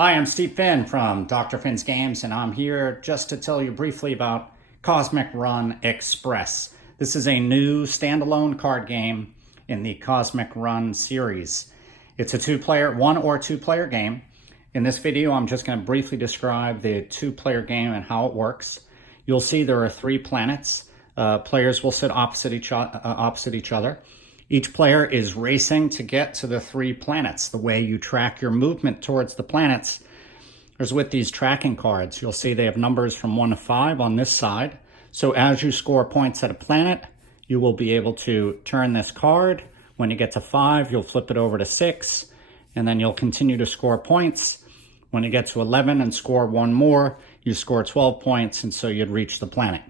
Hi, I'm Steve Finn from Dr. Finn's Games, and I'm here just to tell you briefly about Cosmic Run Express. This is a new standalone card game in the Cosmic Run series. It's a one or two player game. In this video, I'm just going to briefly describe the two-player game and how it works. You'll see there are 3 planets. Players will sit opposite each other. Each player is racing to get to the 3 planets. The way you track your movement towards the planets is with these tracking cards. You'll see they have numbers from 1 to 5 on this side. So as you score points at a planet, you will be able to turn this card. When you get to 5, you'll flip it over to 6, and then you'll continue to score points. When you get to 11 and score 1 more, you score 12 points, and so you'd reach the planet.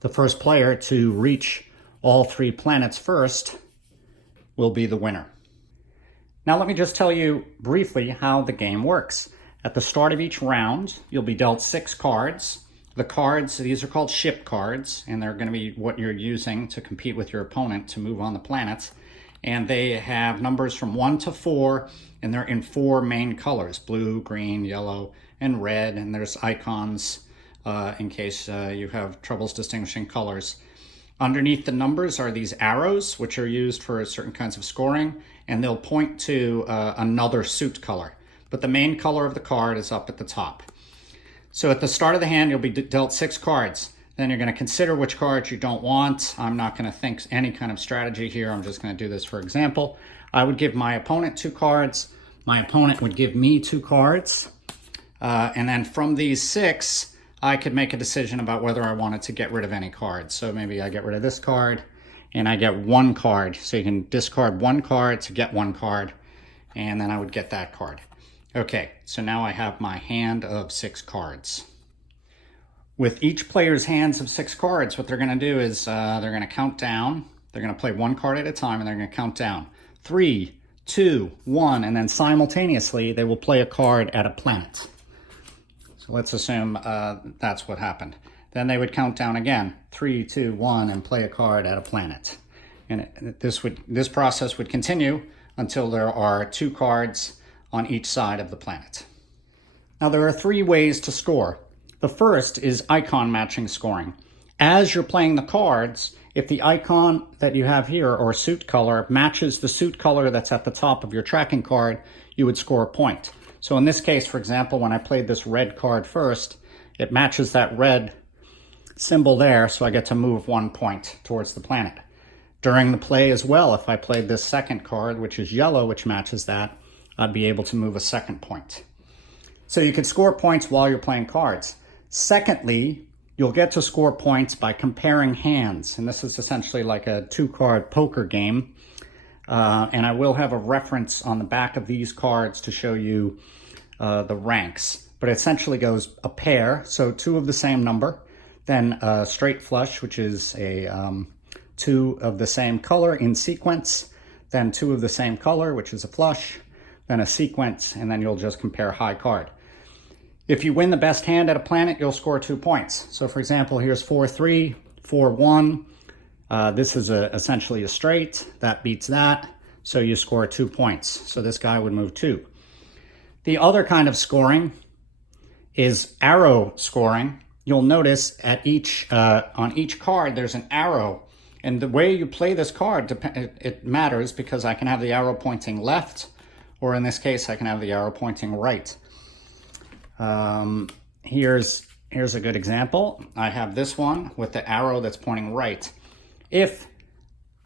The first player to reach all 3 planets first will be the winner. Now let me just tell you briefly how the game works. At the start of each round, you'll be dealt 6 cards. The cards, these are called ship cards, and they're going to be what you're using to compete with your opponent to move on the planets. And they have numbers from 1 to 4, and they're in 4 main colors: blue, green, yellow, and red. And there's icons in case you have troubles distinguishing colors. Underneath the numbers are these arrows, which are used for certain kinds of scoring, and they'll point to another suit color. But the main color of the card is up at the top. So at the start of the hand, you'll be dealt 6 cards. Then you're going to consider which cards you don't want. I'm not going to think any kind of strategy here. I'm just going to do this for example. I would give my opponent 2 cards. My opponent would give me 2 cards. And then from these 6, I could make a decision about whether I wanted to get rid of any cards. So maybe I get rid of this card and I get 1 card. So you can discard 1 card to get 1 card, and then I would get that card. Okay, so now I have my hand of 6 cards. With each player's hands of 6 cards, what they're going to do is they're going to count down. They're going to play 1 card at a time, and they're going to count down. 3, 2, 1, and then simultaneously they will play a card at a planet. So let's assume that's what happened. Then they would count down again, 3, 2, 1, and play a card at a planet. And this process would continue until there are 2 cards on each side of the planet. Now there are 3 ways to score. The first is icon matching scoring. As you're playing the cards, if the icon that you have here, or suit color, matches the suit color that's at the top of your tracking card, you would score a point. So in this case, for example, when I played this red card first, it matches that red symbol there, so I get to move 1 point towards the planet. During the play as well, if I played this second card, which is yellow, which matches that, I'd be able to move a 2nd point. So you could score points while you're playing cards. Secondly, you'll get to score points by comparing hands, and this is essentially like a 2-card poker game. And I will have a reference on the back of these cards to show you the ranks. But it essentially goes a pair, so 2 of the same number, then a straight flush, which is a 2 of the same color in sequence, then 2 of the same color, which is a flush, then a sequence, and then you'll just compare high card. If you win the best hand at a planet, you'll score 2 points. So for example, here's 4-3, 4-1. This is essentially a straight. That beats that, so you score 2 points. So this guy would move 2. The other kind of scoring is arrow scoring. You'll notice at on each card there's an arrow, and the way you play this card, it matters, because I can have the arrow pointing left, or in this case I can have the arrow pointing right. Here's a good example. I have this one with the arrow that's pointing right. If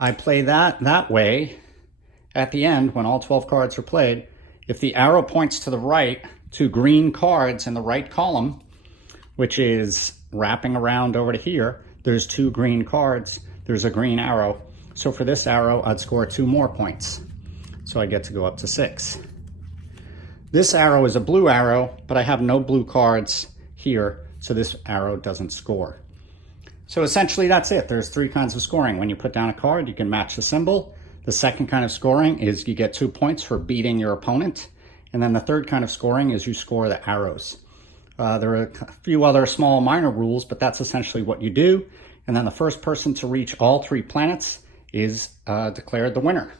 I play that way, at the end, when all 12 cards are played, if the arrow points to the right, 2 green cards in the right column, which is wrapping around over to here, there's 2 green cards, there's a green arrow. So for this arrow, I'd score 2 more points. So I get to go up to 6. This arrow is a blue arrow, but I have no blue cards here, so this arrow doesn't score. So essentially that's it. There's 3 kinds of scoring. When you put down a card, you can match the symbol. The second kind of scoring is you get 2 points for beating your opponent. And then the third kind of scoring is you score the arrows. There are a few other small minor rules, but that's essentially what you do. And then the first person to reach all 3 planets is declared the winner.